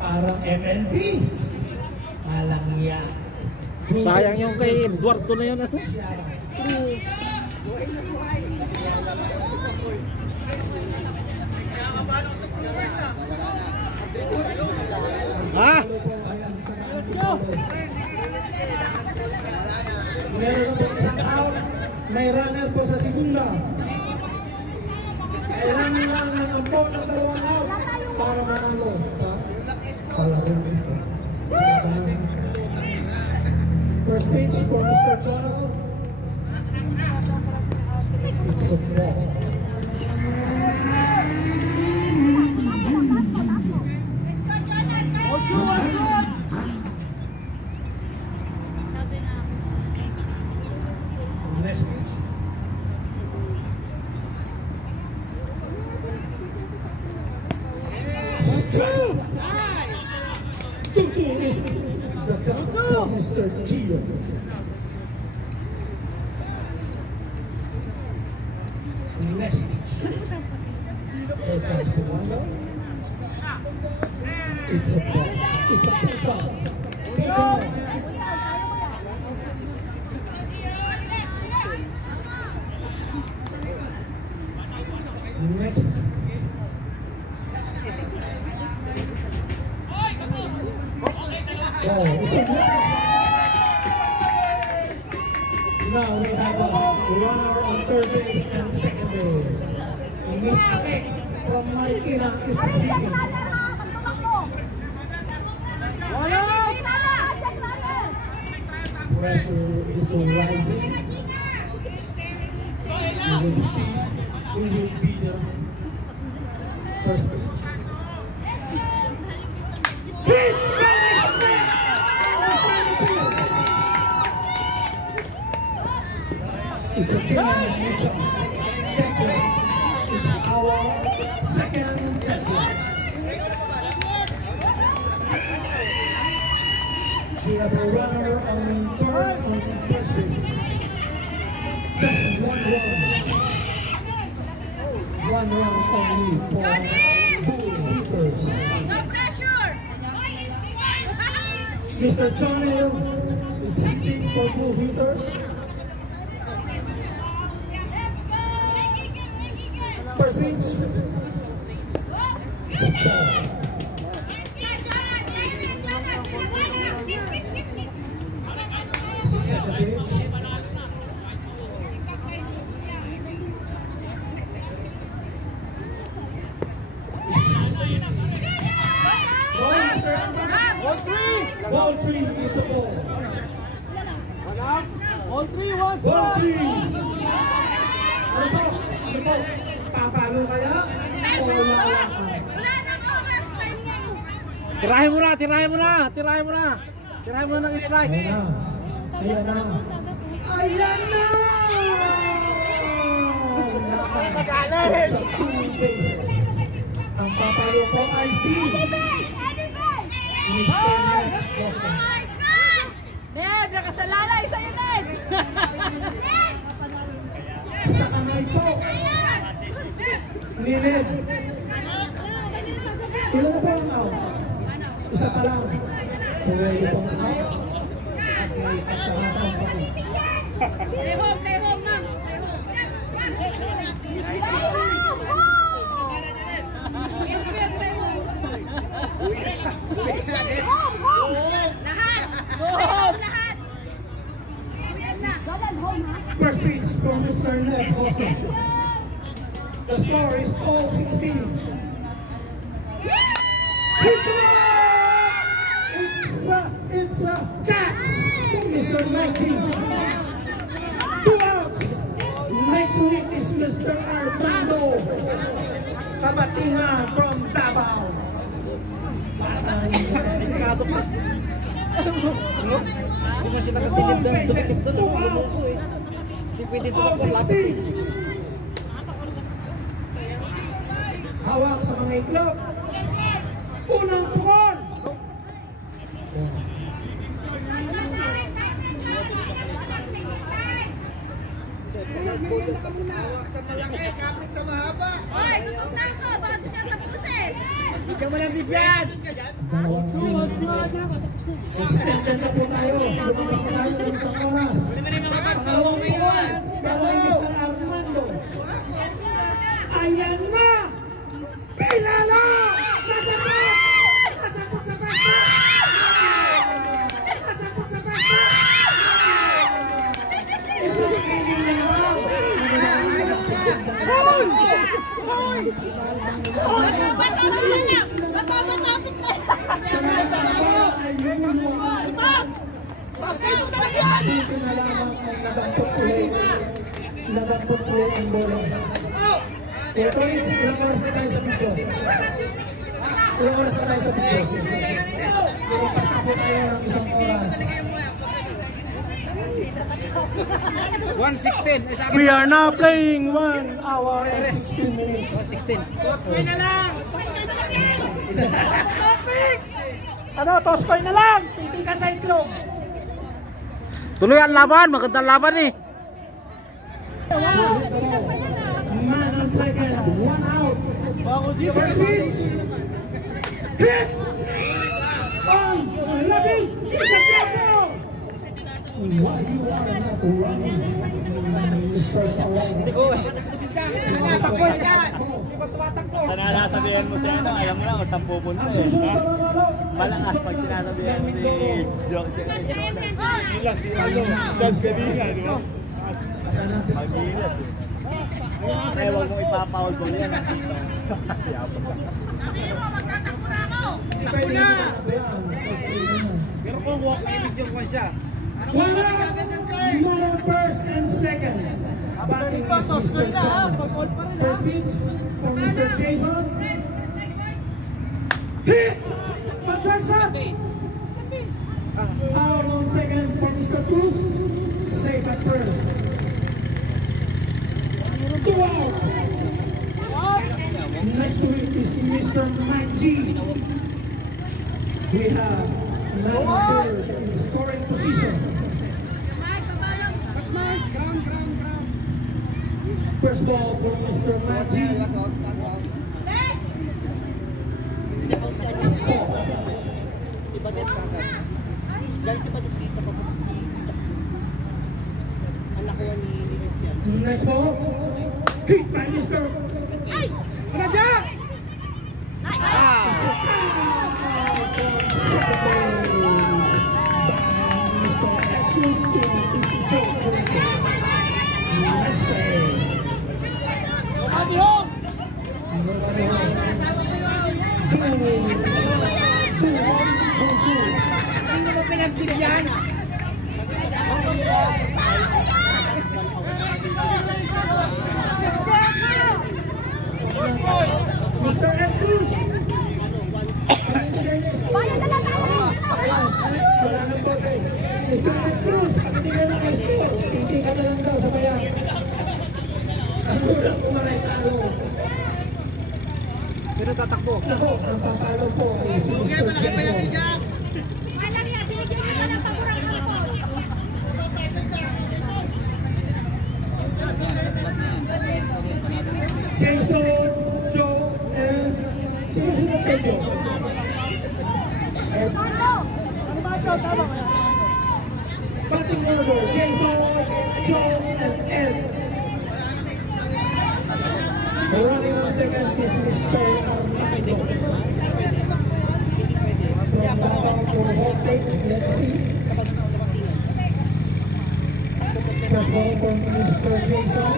Parang MNB. Alang yan. Sayang yung kay Eduardo na yun. Ha? Meron po isang out. May runner po sa segunda. Kailangan lang ng ampo ng 2 out para manalo sa palaro nito. First pitch for Mr. Jonah. It's a ball. Next pitch. Strike. 2-2 is the count for Mr. Gio. Next pitch. Here comes the window. It's a ball. It's a pick up. Pick up. Next. Oh, it's a ball. Now we have a runner on third base and second base. Miss Ake from Marikina is leading. Pressure is rising. We will see who will be the first pitch. We have a runner on third and first base. Just one run. One run only for Bull Hitters. No pressure! Mr. Johnny is hitting for Bull Hitters. First pitch. Second pitch. Ball three, it's a ball. All three, one, Ball three. Ano po? Ano po? Papalo kaya? O wala ka? Wala nang overtime ngayon. Tirahin mo na, tirahin mo na, tirahin mo na. Tirahin mo na ng strike. Ayan na. Ayan na. Ayan na! Nakakagalit! Sa 2 bases. Ang papalo ko ay si Mr. Ned Rosa. Ned, nakasalalay sa'yo, Ned! Sa kamay po ni Ned. Ilan na po ang out? Isa pa lang. Pwede pong out. At may pagkakataon pa po. Play home, ma'am. Lahat! Lahat! First pitch from Mr. Ned Rosa. The score is all 16. It's a catch from Mr. Mikey. 2 outs. Next week is Mr. Armando Kabatinga from Davao. Delikado pa. Hindi mo sila katilid doon, dumikit doon. Hindi pwede tumakbo All lahat. 16. Hawak sa mga iglog. Unang tukon. Hoy, tutok na ako bago siya tapusin. Dalawang extended na po tayo. Lumabas na tayo ng isang oras. Pangalawang tukon. Dalawang Mr. Armando. Ayan na! Pilala! Nasapot! Nasapot sa pesta! Nasapot sa pesta! Ito ang kailing na naman! Hoy! Hoy! Matapos na lang! Matapos na lang! Ay lumuluwag. Tapos kayo talaga yan! Dito na lamang ay nadampot play ang bola. Ito rin, ilang oras na tayo sa video. Ilang oras na tayo sa video. Lumabas na po tayo ng isang oras. 116. We are now playing 1 hour and 16 minutes. 116. Toskoy na lang! Ano, toskoy na lang! Piti ka sa itlog! Tuloy ang laban, magandang laban eh. Man on second, 1 out. First pitch. Hit! On, looking, it's a double! Why you are not running? Mr. Sawan. Sana nasabihan mo siya, ano, alam mo na kung saan pupunta Ang eh. susunod na manalo ay si Malakas pag Jordan sinasabihan mo si Joke. Nila si Charles Gadina, di ba? Sana Pag-ilas eh. Eh, huwag mong ipapawal ko yan. hindi pwede na nabayaan. First play na yan. Pero kung walk na yung kwan siya. One out, man on first and second. Batting is Mr. John. First pitch from Mr. Jason. Hit! Control up! Out on second for Mr. Cruz. Safe at first. 2 out. Next to it is Mr. Mike G. We have 9 third. scoring position. First ball for Mr. Maggi. Ibagat ka agad. Dahil si Bagat dito pa po si anak ko ni Lindsay. Next ball. Hit by Mr. Raja! Mr. Edwards to Mr. Joe. Nice play. Nobody home! Nobody home. Hindi mo pinagbigyan. Mr. Edwards. Bayan na lang tayo. Wala nang boss eh. Mr. Edwards, hindi ka lang score. Hindi ka na lang daw sa bayan. Ang ulang kumaray talo. Sino tatakbo? Ako, ang papalo po ay si Mr. Jason. Malaria, binigyan mo ng paborang hapon. Jason, Joe, and sino sunod kay Joe? Ed. Batting order, Jason, Joe, and Ed. Running on second is Mr. Armando. From Davao for home take, let's see. First ball from Mr. Jason.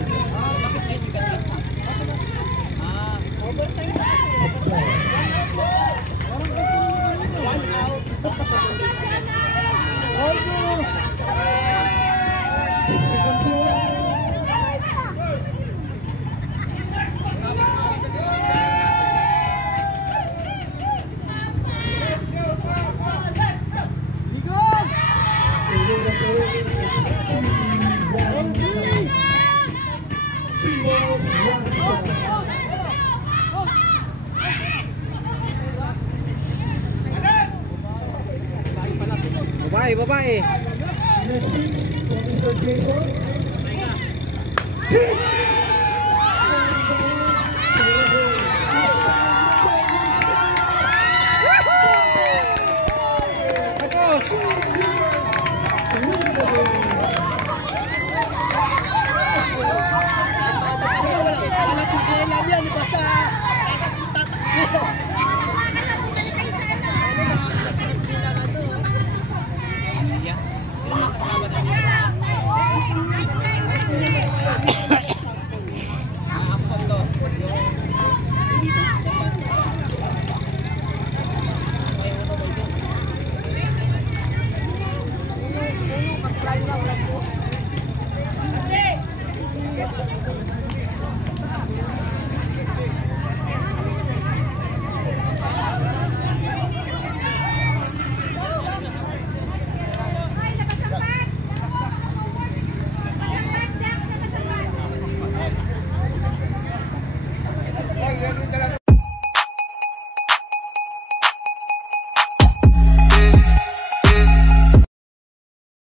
Babae. Next pitch from Mr. Jason. Tapos.